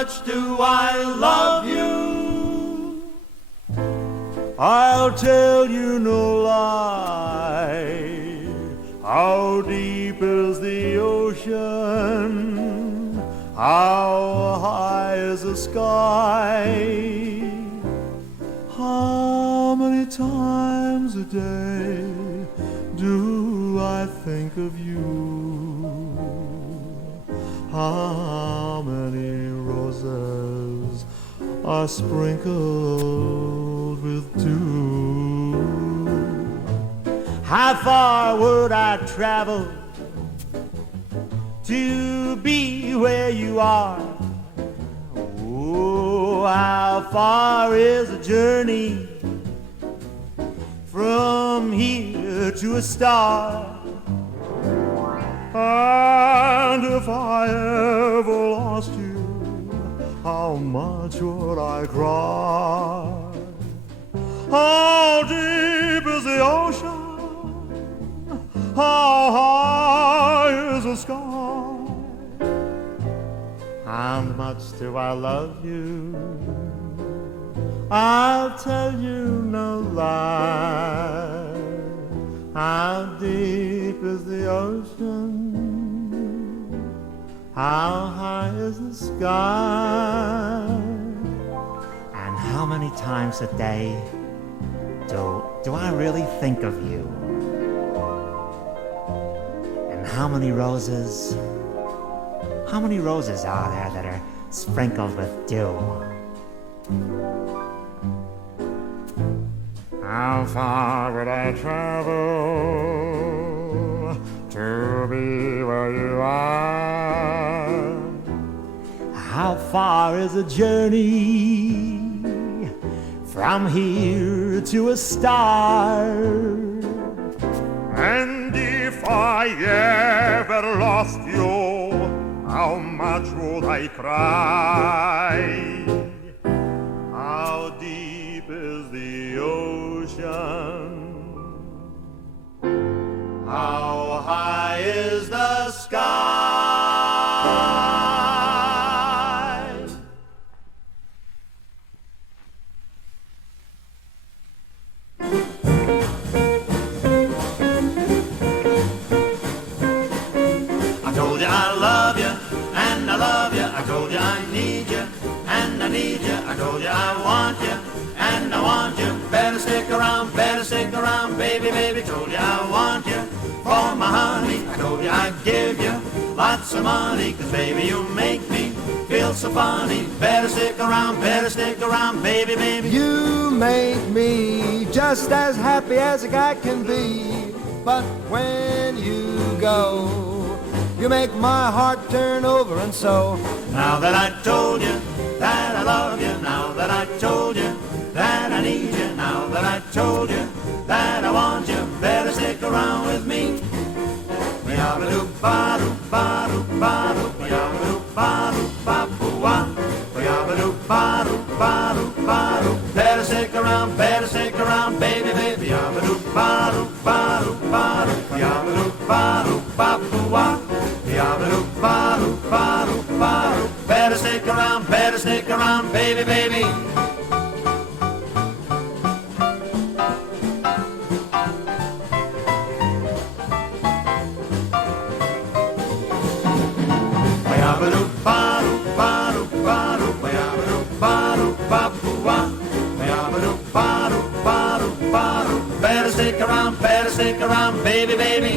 much do I love you? I'll tell you no lie. How deep is the ocean? How high is the sky? How many times a day do I think of you? How many roses are sprinkled with dew? How far would I travel to be where you are? Oh, how far is the journey from here to a star? And if I ever lost you, how much would I cry? How deep is the ocean? How high is the sky? How much do I love you? I'll tell you no lie. How deep is the ocean? How high is the sky? And how many times a day do I really think of you? And how many roses are there that are sprinkled with dew? How far would I travel to be where you are? How far is the journey from here to a star? And if I ever lost you, how much would I cry? How deep is the ocean? How high is the sky? I told you I love you, and I love you. I told you I need you, and I need you. I told you I want you, and I want you. Better stick around, baby, baby. Told you I want you for my honey. I told you I'd give you lots of money, 'cause baby you make me feel so funny. Better stick around, baby, baby. You make me just as happy as a guy can be. But when you go, you make my heart turn over, and so now that I told you that I love you, now that I told you that I need you, now that I told you that I want you, better stick around with me. Better stick around, baby, baby. Better stick around, baby, baby. Better stick around, baby, baby.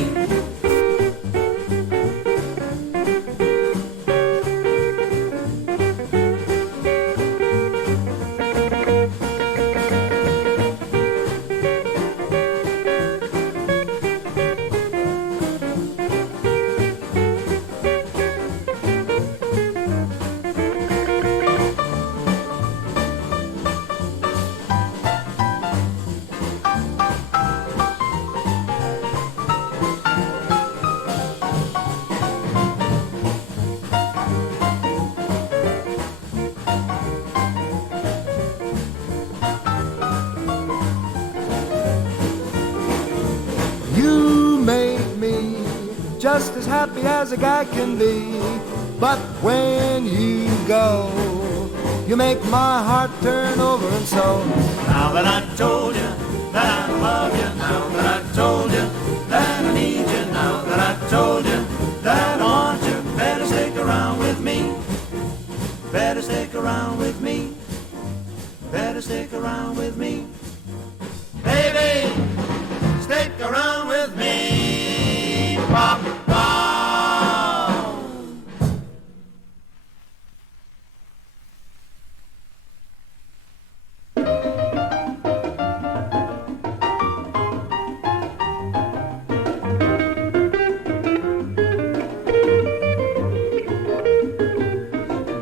just as happy as a guy can be. But when you go, You make my heart turn over and so. Now that I told you that I love you, now that I told you that I need you, now that I told you that I want you, better stick around with me. Better stick around with me. Better stick around with me. Baby, stick around with me. Bop, bop.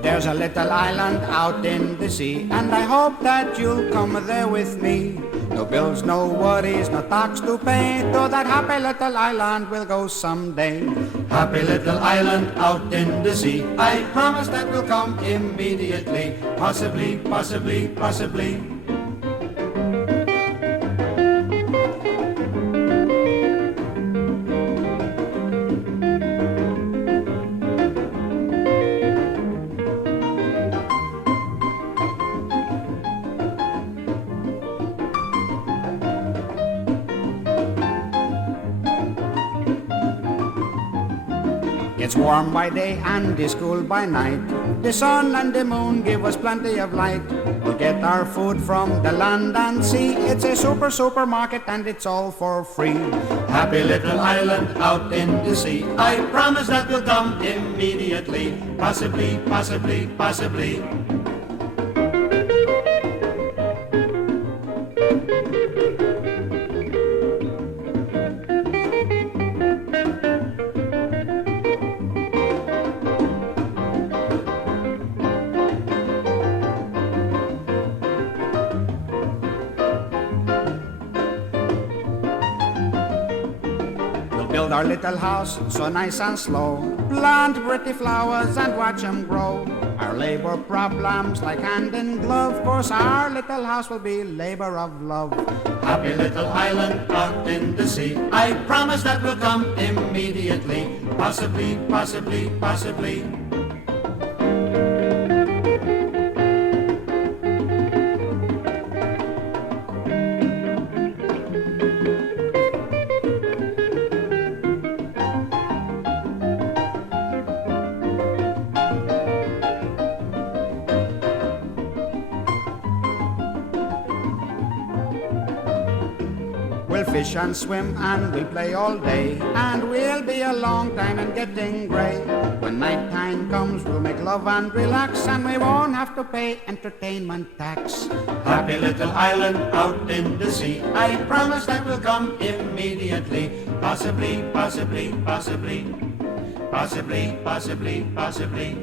There's a little island out in the sea, and I hope that you'll come there with me. No bills, no worries, no tax to pay. To that happy little island we'll go someday. Happy little island out in the sea. I promise that we'll come immediately. Possibly, possibly, possibly. It's warm by day and it's cool by night. The sun and the moon give us plenty of light. We get our food from the land and sea. It's a supermarket and it's all for free. Happy little island out in the sea. I promise that we'll come immediately. Possibly, possibly, possibly. Build our little house so nice and slow. Plant pretty flowers and watch them grow. Our labor problems like hand in glove. Course our little house will be labor of love. Happy little island out in the sea. I promise that we'll come immediately. Possibly, possibly, possibly. We'll fish and swim and we'll play all day, and we'll be a long time in getting gray. When night time comes we'll make love and relax, and we won't have to pay entertainment tax. Happy little island out in the sea. I promise that we'll come immediately. Possibly, possibly, possibly. Possibly, possibly, possibly.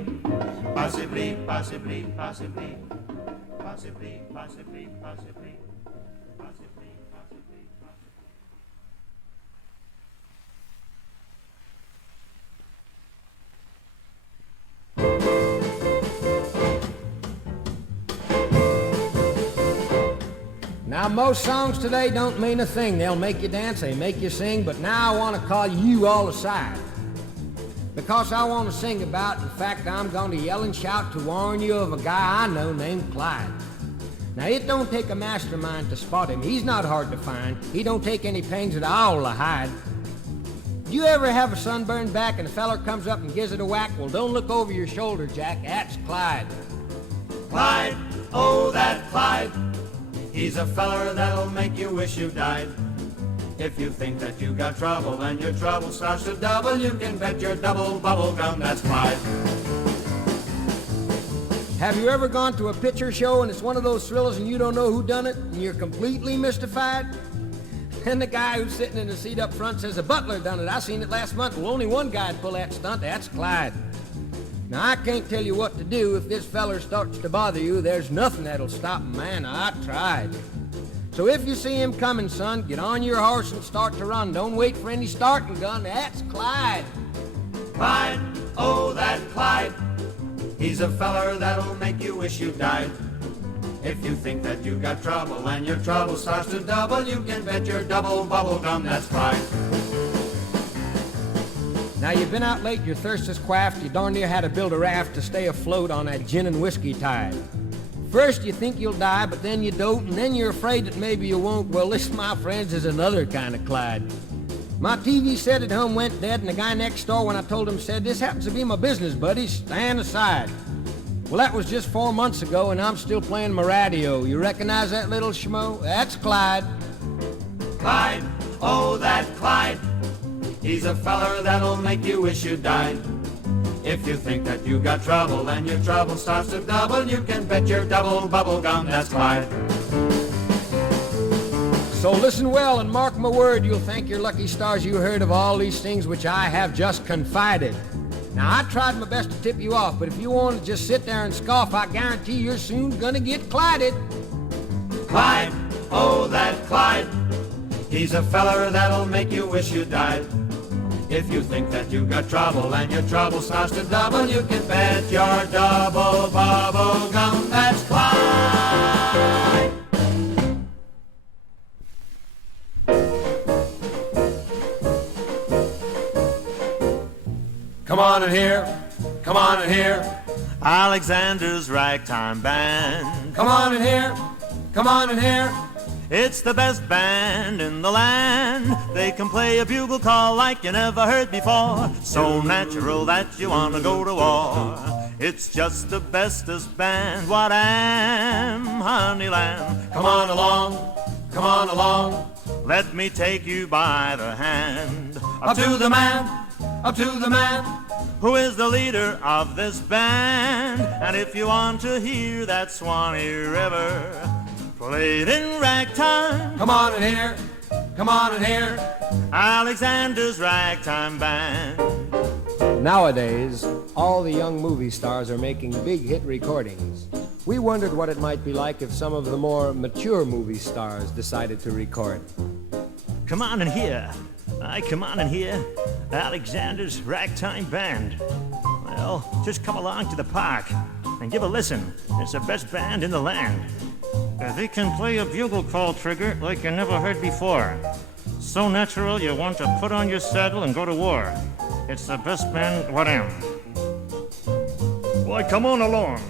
Possibly, possibly, possibly. Possibly, possibly, possibly. Possibly, possibly, possibly. Now, most songs today don't mean a thing. They'll make you dance, they make you sing, but now I want to call you all aside. Because I want to sing about the fact I'm going to yell and shout to warn you of a guy I know named Clyde. Now, it don't take a mastermind to spot him. He's not hard to find. He don't take any pains at all to hide. Do you ever have a sunburned back and a feller comes up and gives it a whack? Well, don't look over your shoulder, Jack. That's Clyde. Clyde, oh that Clyde. He's a feller that'll make you wish you died. If you think that you got trouble and your trouble starts to double, you can bet your double bubble gum that's Clyde. Have you ever gone to a picture show and it's one of those thrillers and you don't know who done it and you're completely mystified? And the guy who's sitting in the seat up front says, the butler done it. I seen it last month. Well, only one guy'd pull that stunt. That's Clyde. Now, I can't tell you what to do. If this feller starts to bother you, there's nothing that'll stop him, man. I tried. So if you see him coming, son, get on your horse and start to run. Don't wait for any starting gun. That's Clyde. Clyde, oh that Clyde. He's a feller that'll make you wish you died. If you think that you got trouble and your trouble starts to double, you can bet your double bubble gum that's Clyde. Now, you've been out late, your thirst is quaffed, you darn near had to build a raft to stay afloat on that gin and whiskey tide. First you think you'll die, but then you don't, and then you're afraid that maybe you won't. Well, this, my friends, is another kind of Clyde. My TV set at home went dead, and the guy next door, when I told him, said, "This happens to be my business, buddy. Stand aside." Well, that was just 4 months ago, and I'm still playing my radio. You recognize that little schmo? That's Clyde. Clyde, oh, that Clyde. He's a feller that'll make you wish you died. If you think that you got trouble and your trouble starts to double, you can bet your double bubble gum that's Clyde. So listen well and mark my word, you'll thank your lucky stars you heard of all these things which I have just confided. Now, I tried my best to tip you off, but if you want to just sit there and scoff, I guarantee you're soon gonna get Clyded. Clyde, oh, that Clyde. He's a feller that'll make you wish you died. If you think that you got trouble and your trouble starts to double, you can bet your double bubble gum that's Clyde. Come on in here, come on in here, Alexander's Ragtime Band. Come on in here, come on in here. It's the best band in the land. They can play a bugle call like you never heard before, so natural that you want to go to war. It's just the bestest band, what am, honey lamb. Come on along, let me take you by the hand. Up to the man, who is the leader of this band. And if you want to hear that Swanee River played in ragtime, come on in here, Alexander's Ragtime Band. Nowadays, all the young movie stars are making big hit recordings. We wondered what it might be like if some of the more mature movie stars decided to record. Come on in here. Come on in here, Alexander's Ragtime Band. Well, just come along to the park and give a listen. It's the best band in the land. They can play a bugle call, Trigger, like you never heard before. So natural you want to put on your saddle and go to war. It's the best band, what am. Why, come on along.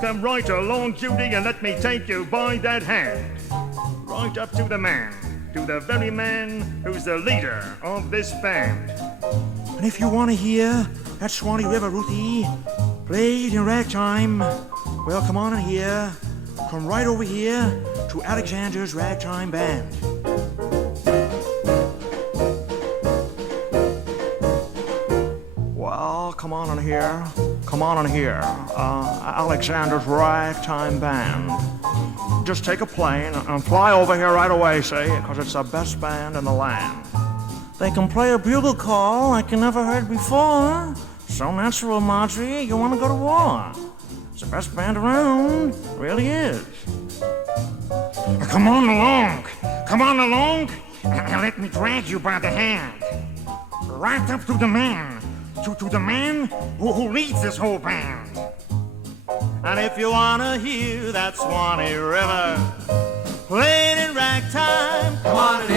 Come right along, Judy, and let me take you by that hand. Right up to the man, to the very man who's the leader of this band. And if you want to hear that Swanee River, Ruthie, played in ragtime, well, come on in here. Come right over here to Alexander's Ragtime Band. Well, come on in here. Come on in here. Alexander's Ragtime Band. Just take a plane and fly over here right away, see, because it's the best band in the land. They can play a bugle call like you never heard before. So natural, Marjorie, you want to go to war. It's the best band around, it really is. Come on along, and let me drag you by the hand. Right up to the man, to the man who leads this whole band. And if you want to hear that Swanee River played in ragtime, come on in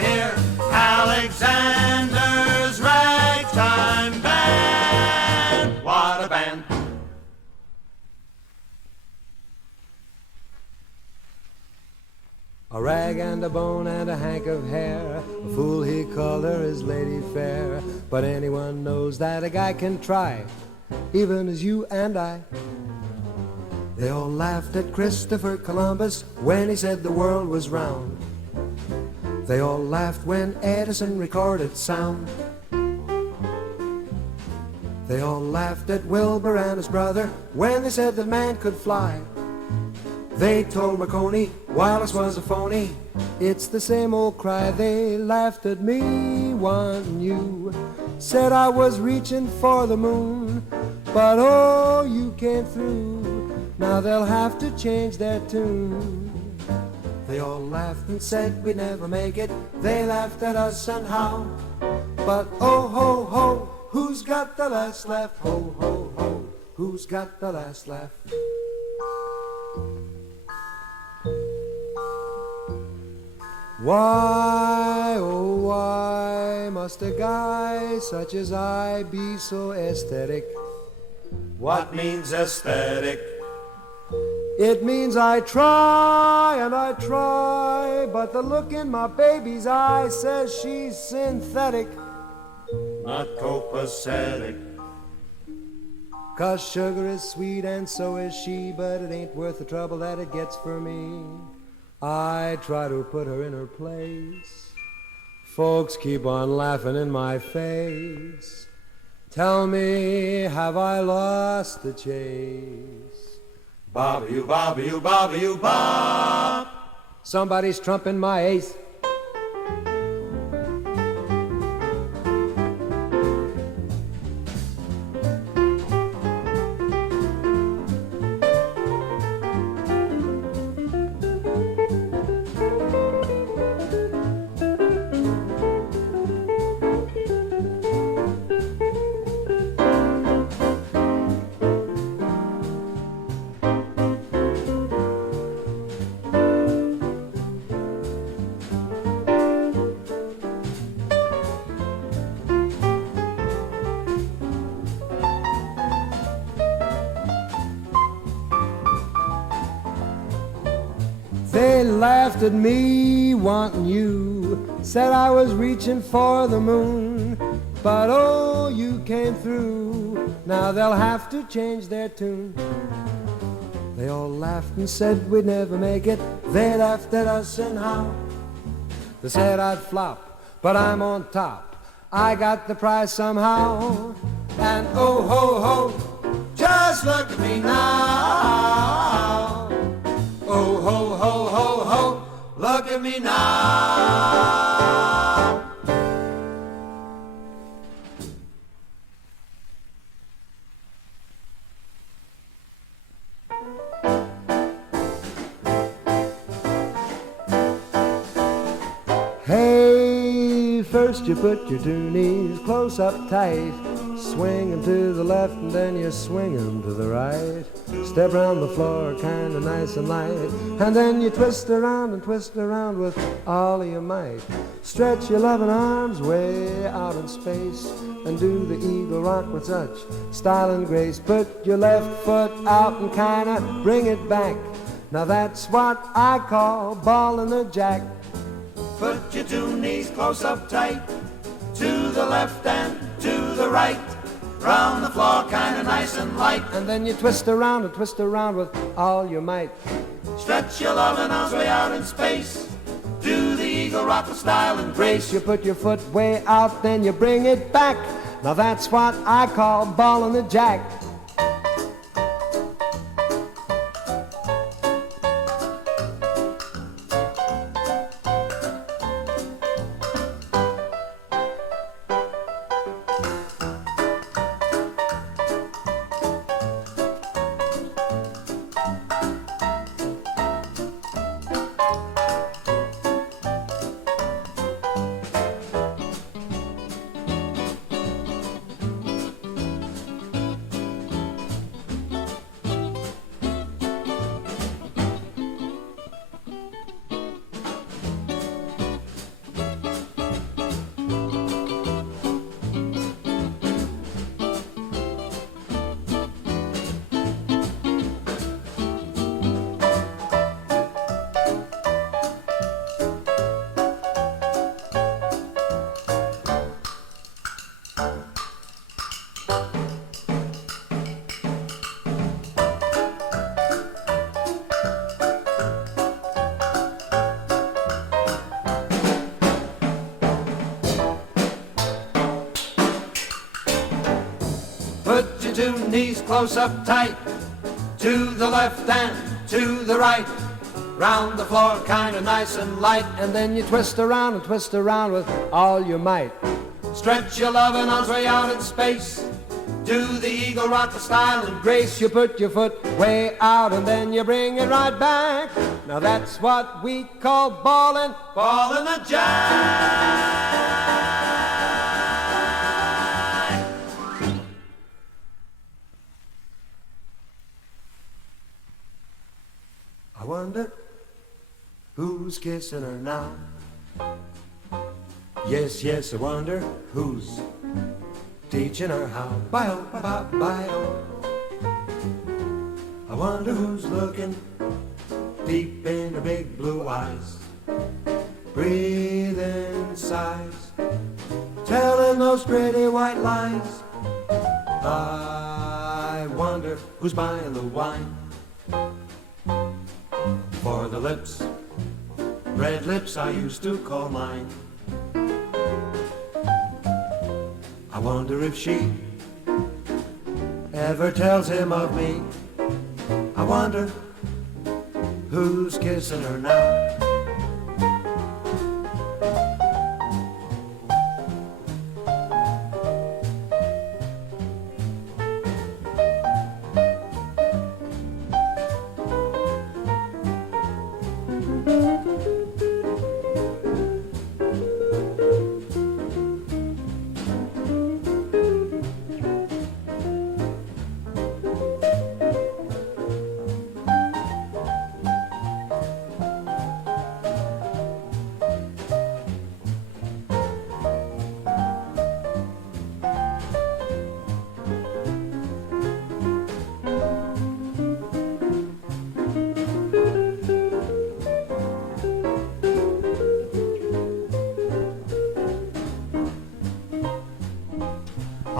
here, Alexander's Ragtime Band. What a band. A rag and a bone and a hank of hair, a fool he called her his lady fair. But anyone knows that a guy can try, even as you and I. They all laughed at Christopher Columbus when he said the world was round. They all laughed when Edison recorded sound. They all laughed at Wilbur and his brother when they said that man could fly. They told Marconi Wallace was a phony. It's the same old cry. They laughed at me one you said I was reaching for the moon, but oh, you came through. Now they'll have to change their tune. They all laughed and said we'd never make it. They laughed at us and how. But oh ho ho, who's got the last laugh? Ho ho ho, who's got the last laugh? Why, oh why must a guy such as I be so aesthetic? What means aesthetic? It means I try and I try, but the look in my baby's eye says she's synthetic, not copacetic. 'Cause sugar is sweet and so is she, but it ain't worth the trouble that it gets for me. I try to put her in her place. Folks keep on laughing in my face. Tell me, have I lost the chase? Bobby-oo, bobby-oo, bobby-oo, bob. Somebody's trumping my ace. They laughed at me wanting you, said I was reaching for the moon, but oh, you came through. Now they'll have to change their tune. They all laughed and said we'd never make it. They laughed at us and how. They said I'd flop, but I'm on top. I got the prize somehow. And oh ho ho, just look at me now. Oh ho ho ho ho, look at me now. Hey, first you put your two knees close up tight. Swing 'em to the left and then you swing 'em to the right. Step around the floor kinda nice and light, and then you twist around and twist around with all of your might. Stretch your loving arms way out in space and do the eagle rock with such style and grace. Put your left foot out and kinda bring it back. Now that's what I call Ballin the Jack. Put your two knees close up tight, to the left and to the right. Round the floor kinda nice and light. And then you twist around and twist around with all your might. Stretch your loving arms way out in space. Do the eagle rock with style and grace. You put your foot way out, then you bring it back. Now that's what I call Ballin the Jack. Put your two knees close up tight, to the left and to the right. Round the floor kinda nice and light. And then you twist around and twist around with all your might. Stretch your loving arms way out in space. Do the eagle rock with style and grace. You put your foot way out and then you bring it right back. Now that's what we call ballin'. Ballin' the Jack. I wonder who's kissing her now. Yes, yes, I wonder who's teaching her how. Bio, bio, bio. I wonder who's looking deep in her big blue eyes, breathing sighs, telling those pretty white lies. I wonder who's buying the wine for the lips, red lips I used to call mine. I wonder if she ever tells him of me. I wonder who's kissing her now.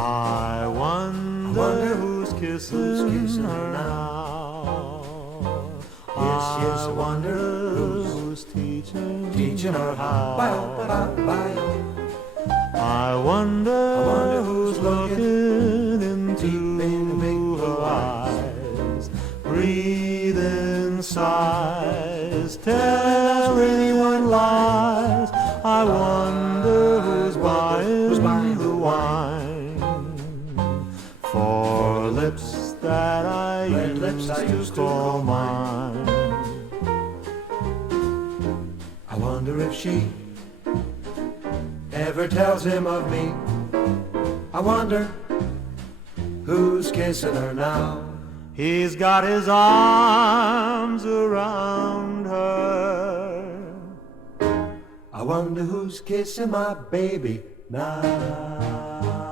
I wonder who's kissing her now. Yes, yes, I wonder who's teaching her how. I wonder who's looking into her eyes, breathing sighs, telling lies. I wonder who's buying the wine for lips that I used to call mine. I wonder if she ever tells him of me. I wonder who's kissing her now. He's got his arms around her. I wonder who's kissing my baby now.